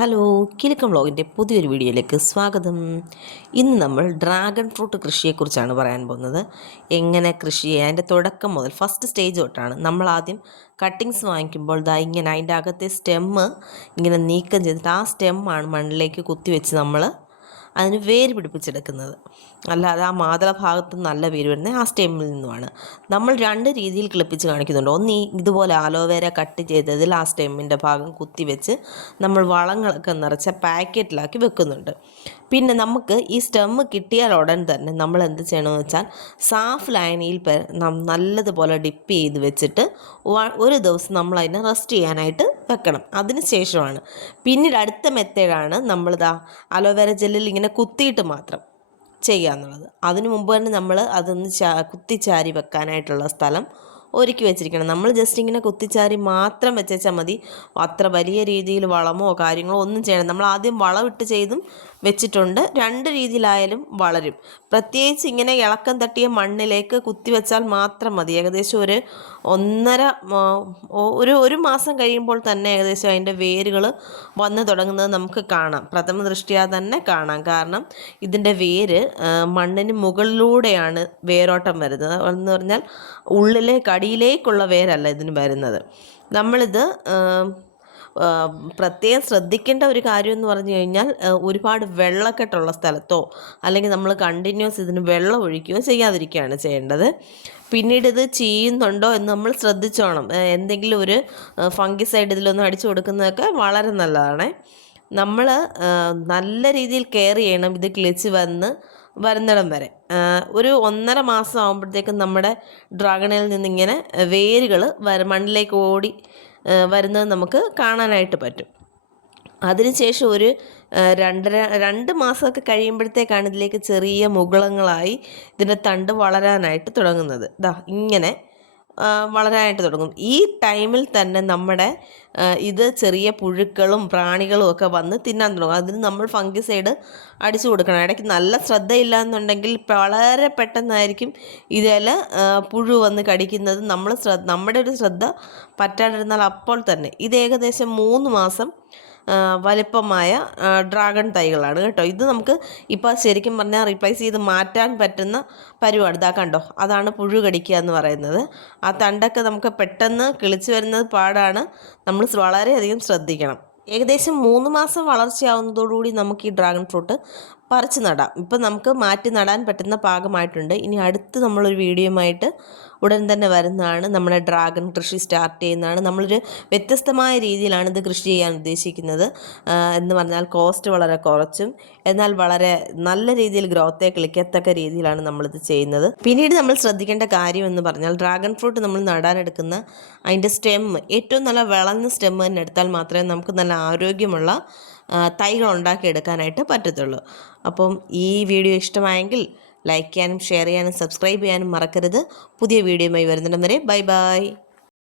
Hello, Kilukkam വ്ളോഗിൻ്റെ പുതിയൊരു വീഡിയോയിലേക്ക് സ്വാഗതം. ഇന്ന് നമ്മൾ ഡ്രാഗൺ ഫ്രൂട്ട് കൃഷിയെക്കുറിച്ചാണ് പറയാൻ പോകുന്നത്. എങ്ങനെ കൃഷി ചെയ്യുക, അതിൻ്റെ തുടക്കം മുതൽ ഫസ്റ്റ് സ്റ്റേജ് തൊട്ടാണ്. നമ്മൾ ആദ്യം കട്ടിങ്സ് വാങ്ങിക്കുമ്പോൾ ഇങ്ങനെ അതിൻ്റെ അകത്തെ സ്റ്റെമ്മ് ഇങ്ങനെ നീക്കം ചെയ്തിട്ട് ആ സ്റ്റെമ്മാണ് മണ്ണിലേക്ക് കുത്തിവെച്ച് നമ്മൾ അതിന് വേര് പിടിപ്പിച്ചെടുക്കുന്നത്. അല്ലാതെ ആ മാതള ഭാഗത്ത് നല്ല വേര് വരുന്നത് ആ സ്റ്റെമ്മിൽ നിന്നുമാണ്. നമ്മൾ രണ്ട് രീതിയിൽ കിളിപ്പിച്ച് കാണിക്കുന്നുണ്ട്. ഒന്ന് ഇതുപോലെ ആലോവേര കട്ട് ചെയ്തതിൽ ആ സ്റ്റെമ്മിൻ്റെ ഭാഗം കുത്തിവെച്ച് നമ്മൾ വളങ്ങളൊക്കെ നിറച്ച പാക്കറ്റിലാക്കി വെക്കുന്നുണ്ട്. പിന്നെ നമുക്ക് ഈ സ്റ്റെമ്മ് കിട്ടിയാൽ ഉടൻ തന്നെ നമ്മൾ എന്ത് ചെയ്യണമെന്ന് വെച്ചാൽ സാഫ് ലൈനിയിൽ നല്ലതുപോലെ ഡിപ്പ് ചെയ്ത് വെച്ചിട്ട് ഒരു ദിവസം നമ്മൾ അതിനെ റെസ്റ്റ് ചെയ്യാനായിട്ട് വെക്കണം. അതിന് ശേഷമാണ് പിന്നീട് അടുത്ത മെത്തേഡാണ് നമ്മളിതാ അലോവേര ജെല്ലിൽ ഇങ്ങനെ കുത്തിയിട്ട് മാത്രം ചെയ്യുക എന്നുള്ളത്. അതിനു മുമ്പ് തന്നെ നമ്മൾ അതൊന്ന് കുത്തിച്ചാരി വെക്കാനായിട്ടുള്ള സ്ഥലം ഒരുക്കി വെച്ചിരിക്കണം. നമ്മൾ ജസ്റ്റ് ഇങ്ങനെ കുത്തിച്ചാരി മാത്രം വെച്ചാൽ മതി. അത്ര വലിയ രീതിയിൽ വളമോ കാര്യങ്ങളോ ഒന്നും ചെയ്യണം. നമ്മൾ ആദ്യം വളമിട്ട് ചെയ്തും വെച്ചിട്ടുണ്ട്. രണ്ട് രീതിയിലായാലും വളരും. പ്രത്യേകിച്ച് ഇങ്ങനെ ഇളക്കം തട്ടിയ മണ്ണിലേക്ക് കുത്തിവെച്ചാൽ മാത്രം മതി. ഏകദേശം ഒരു മാസം കഴിയുമ്പോൾ തന്നെ ഏകദേശം അതിൻ്റെ വേരുകൾ വന്ന് തുടങ്ങുന്നത് നമുക്ക് കാണാം. പ്രഥമ ദൃഷ്ടിയാ തന്നെ കാണാം. കാരണം ഇതിൻ്റെ വേര് മണ്ണിന് മുകളിലൂടെയാണ് വേരോട്ടം വരുന്നത്. എന്ന് പറഞ്ഞാൽ അടിയിലേക്കുള്ള വേരല്ല ഇതിന് വരുന്നത്. നമ്മളിത് പ്രത്യേകം ശ്രദ്ധിക്കേണ്ട ഒരു കാര്യം എന്ന് പറഞ്ഞു കഴിഞ്ഞാൽ ഒരുപാട് വെള്ളക്കെട്ടുള്ള സ്ഥലത്തോ അല്ലെങ്കിൽ നമ്മൾ കണ്ടിന്യൂസ് ഇതിന് വെള്ളം ഒഴിക്കുകയോ ചെയ്യാതിരിക്കുകയാണ് ചെയ്യേണ്ടത്. പിന്നീട് ഇത് ചെയ്യുന്നുണ്ടോ എന്ന് നമ്മൾ ശ്രദ്ധിച്ചോണം. എന്തെങ്കിലും ഒരു ഫംഗിസൈഡ് ഇതിലൊന്നും അടിച്ചു കൊടുക്കുന്നതൊക്കെ വളരെ നല്ലതാണ്. നമ്മൾ നല്ല രീതിയിൽ കെയർ ചെയ്യണം. ഇത് കിളിച്ച് വരുന്നിടം വരെ ഒരു 1.5 മാസം ആകുമ്പോഴത്തേക്കും നമ്മുടെ ഡ്രാഗണിൽ നിന്നിങ്ങനെ വേരുകൾ മണ്ണിലേക്ക് ഓടി വരുന്നത് നമുക്ക് കാണാനായിട്ട് പറ്റും. അതിനുശേഷം ഒരു 2 മാസമൊക്കെ കഴിയുമ്പോഴത്തേക്കാണ് ഇതിലേക്ക് ചെറിയ മുകുളങ്ങളായി ഇതിൻ്റെ തണ്ട് വളരാനായിട്ട് തുടങ്ങുന്നത്. ഇങ്ങനെ വളരാനായിട്ട് തുടങ്ങും. ഈ ടൈമിൽ തന്നെ നമ്മുടെ ഇത് ചെറിയ പുഴുക്കളും പ്രാണികളും ഒക്കെ വന്ന് തിന്നാൻ തുടങ്ങും. അതിന് നമ്മൾ ഫംഗിസൈഡ് അടിച്ചു കൊടുക്കണം. ഇടയ്ക്ക് നല്ല ശ്രദ്ധയില്ല എന്നുണ്ടെങ്കിൽ വളരെ പെട്ടെന്നായിരിക്കും ഇതിൽ പുഴു വന്ന് കടിക്കുന്നത്. നമ്മുടെ ഒരു ശ്രദ്ധ പറ്റാതിരുന്നാൽ അപ്പോൾ തന്നെ ഇത് ഏകദേശം 3 മാസം വലിപ്പമായ ഡ്രാഗൺ തൈകളാണ് കേട്ടോ. ഇത് നമുക്ക് ഇപ്പോൾ ശരിക്കും പറഞ്ഞാൽ റീപ്ലേസ് ചെയ്ത് മാറ്റാൻ പറ്റുന്ന പരിപാടി. കണ്ടോ, അതാണ് പുഴു കടിക്കുക എന്ന് പറയുന്നത്. ആ തണ്ടൊക്കെ നമുക്ക് പെട്ടെന്ന് കിളിച്ച് വരുന്നത് പാടാണ്. നമ്മൾ വളരെയധികം ശ്രദ്ധിക്കണം. ഏകദേശം 3 മാസം വളർച്ചയാവുന്നതോടുകൂടി നമുക്ക് ഈ ഡ്രാഗൺ ഫ്രൂട്ട് പറിച്ച് നടാം. ഇപ്പം നമുക്ക് മാറ്റി നടാൻ പറ്റുന്ന പാകമായിട്ടുണ്ട്. ഇനി അടുത്ത് നമ്മളൊരു വീഡിയോയുമായിട്ട് ഉടൻ തന്നെ വരുന്നതാണ്. നമ്മുടെ ഡ്രാഗൺ കൃഷി സ്റ്റാർട്ട് ചെയ്യുന്നതാണ്. നമ്മളൊരു വ്യത്യസ്തമായ രീതിയിലാണ് ഇത് കൃഷി ചെയ്യാൻ ഉദ്ദേശിക്കുന്നത്. എന്ന് പറഞ്ഞാൽ കോസ്റ്റ് വളരെ കുറച്ചും എന്നാൽ വളരെ നല്ല രീതിയിൽ ഗ്രോത്തെ കിളിക്കത്തക്ക രീതിയിലാണ് നമ്മളിത് ചെയ്യുന്നത്. പിന്നീട് നമ്മൾ ശ്രദ്ധിക്കേണ്ട കാര്യം എന്ന് പറഞ്ഞാൽ ഡ്രാഗൺ ഫ്രൂട്ട് നമ്മൾ നടാനെടുക്കുന്ന അതിൻ്റെ സ്റ്റെമ്മ് ഏറ്റവും നല്ല വിളഞ്ഞ സ്റ്റെമ്മ് തന്നെ എടുത്താൽ മാത്രമേ നമുക്ക് നല്ല ആരോഗ്യമുള്ള തൈകൾ ഉണ്ടാക്കിയെടുക്കാനായിട്ട് പറ്റത്തുള്ളൂ. അപ്പം ഈ വീഡിയോ ഇഷ്ടമായെങ്കിൽ ലൈക്ക് ചെയ്യാനും ഷെയർ ചെയ്യാനും സബ്സ്ക്രൈബ് ചെയ്യാനും മറക്കരുത്. പുതിയ വീഡിയോയുമായി വരുന്നിടം വരെ ബൈ ബൈ.